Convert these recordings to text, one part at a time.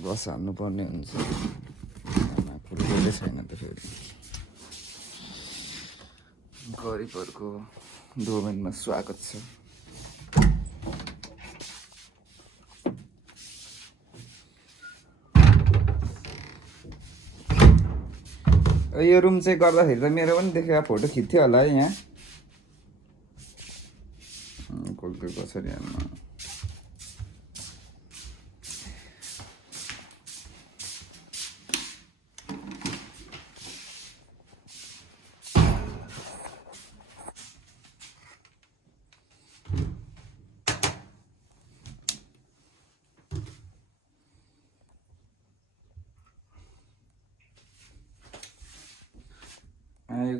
बस हाल्नुपर्ने हुन्छ फुल्दै छैन त फेरि गरिबहरूको डोमेनमा स्वागत छ। यो रुम चाहिँ गर्दाखेरि त मेरो पनि देखेर फोटो खिच्थ्यो होला है यहाँ कोलको कसरी हाल्नु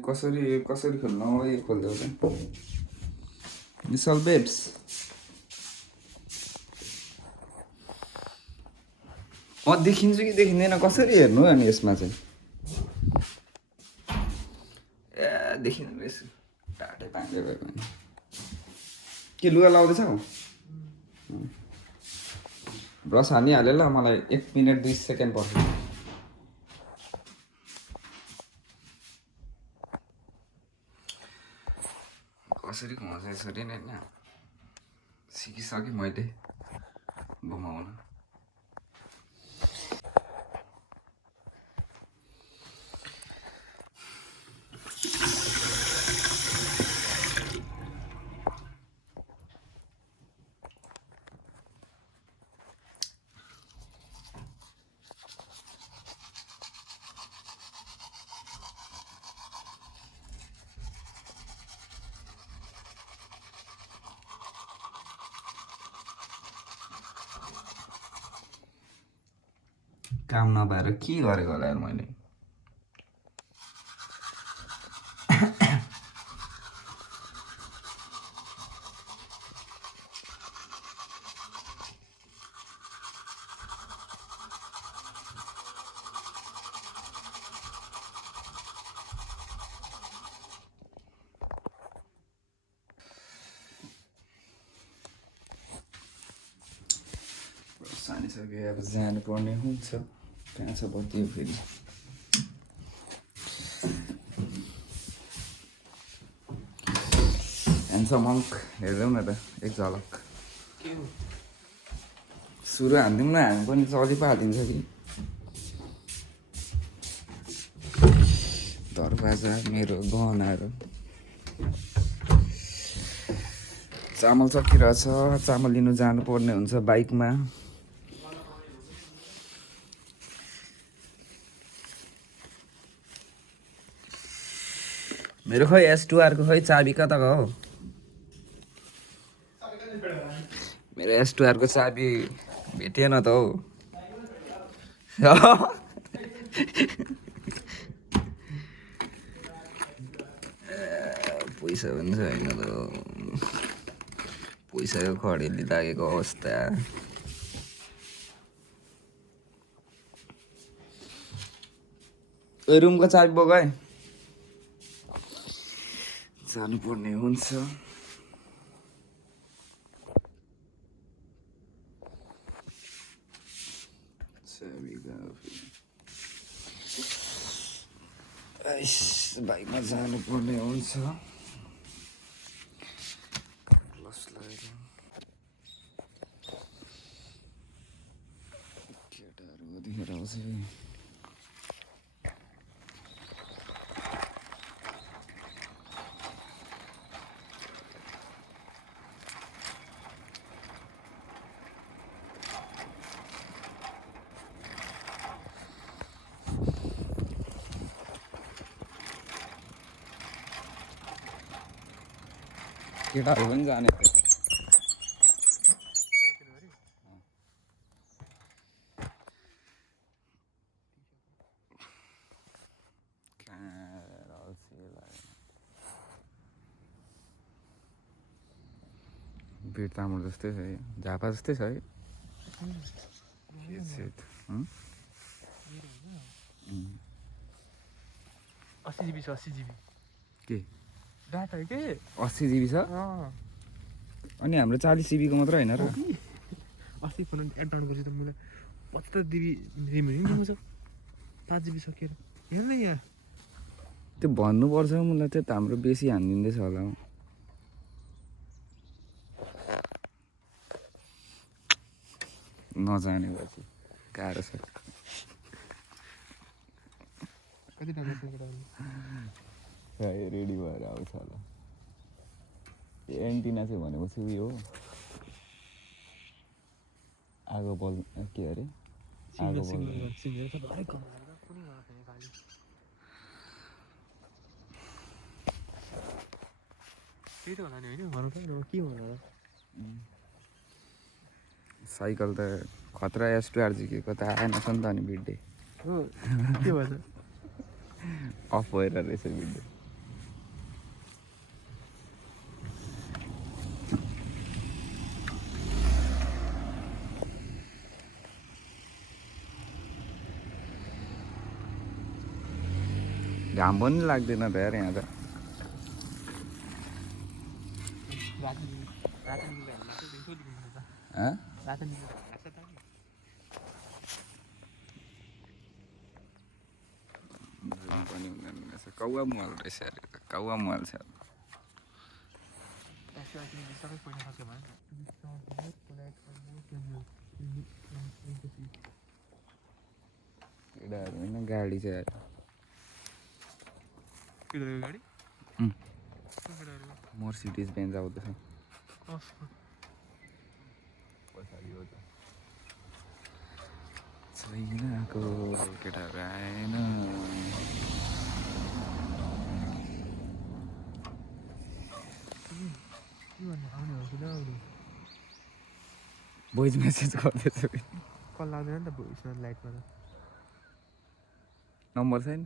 कसरी कसरी खोल्नु हो यो खोल्दै मिसल बेब्स देखिन्छु कि देखिँदैन कसरी हेर्नु अनि यसमा चाहिँ ए देखिँदैन रहेछ टाटै पाङ्दै गयो भने के लुगा लाउँदैछ ब्रस हानिहाल्यो ल मलाई 1 मिनट 2 सेकेन्ड पर्छ कसरी घुमाउँछ यसरी नै होइन सिकिसकेँ मैले घुमाउन काम नभएर के गरेको होला मैले सानिसके अब जानुपर्ने हुन्छ कहाँ छ बत्ती फेरि ह्यान्डसम मङ्क हेर्दैौ न त एक झलक सुरु हान्दिउँ न हामी पनि चली पो हालिदिन्छ कि दरवाजा मेरो गहनाहरू चामल सकिरहेछ चामल लिनु जानुपर्ने हुन्छ बाइकमा मेरो खै S2R को खै चाबी कता गयो मेरो S2R को चाबी भेटिएन त हौ पैसा पनि छैन त पैसाको खडेली लागेको अवस्था रुमको चाबी बोक है जानुपर्ने हुन्छ बाइकमा जानुपर्ने हुन्छ केटाहरू देखेर आउँछ केटाहरू पनि जाने बिट तामोल जस्तै छ है झापा जस्तै छ है 80 GB छ 80 GB के डाटा के 80 GB छ अनि हाम्रो 40 GB को मात्र हैन र 80 फोन एड डाउन गरेपछि त मलाई 75 जिबी रिमेनिङ देखाउँछ 5 जिबी सकिएर हेर न यहाँ त्यो भन्नुपर्छ मलाई त्यो त हाम्रो बेसी हानिदिँदैछ होला हौ। नजाने पछि गाह्रो छ। कति टाइम लाग्छ केटाहरूले रेडी भएर आउँछ होला। एन्टिना चाहिँ भनेपछि उयो हो आगो बल के अरे आगो बल त्यही त होला नि होइन भनौँ त के भन्नु होला साइकल त खतरा S2R झिकेको त आएन छ नि त अनि भिड्डे हो के भन्छ अफ भएर रहेछ भिड्डे। घाम पनि लाग्दैन त यार यहाँ त। पनि हुँदैन रहेछ कौवा मल रहेछ अरे त कौवा मल छ। केटाहरू होइन गाडी चाहिँ आयो गाडी मर्सिडिज बेन्ज आउँदैछ पछाडि हो त छैन आएको केटाहरू आएन। भोइस मेसेज गर्दैछ कल लाग्दैन नि त भोइसमा लाइटमा त नम्बर छैन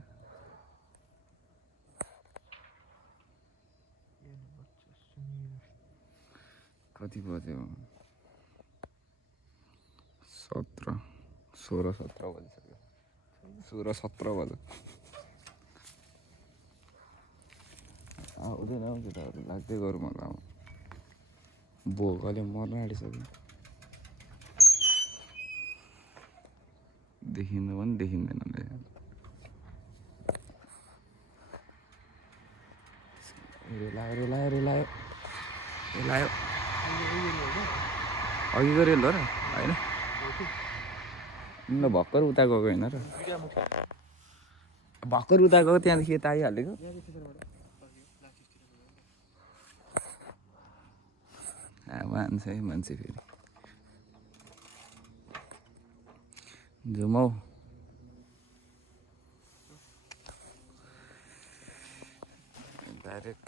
कति बज्यो 17 16 17 बजिसक्यो 16 17 बज्यो आउँदैन हौ केटाहरू लाग्दै गरौँ होला अब भोकले मर्न आँटिसक्यो। देखिनु पनि देखिँदैन रेलायो अघिको रेल हो र होइन ल भर्खर उता गएको होइन र भर्खर उता गएको त्यहाँदेखि यता आइहालेको मान्छ है मान्छे फेरि जाउँ डाइरेक्ट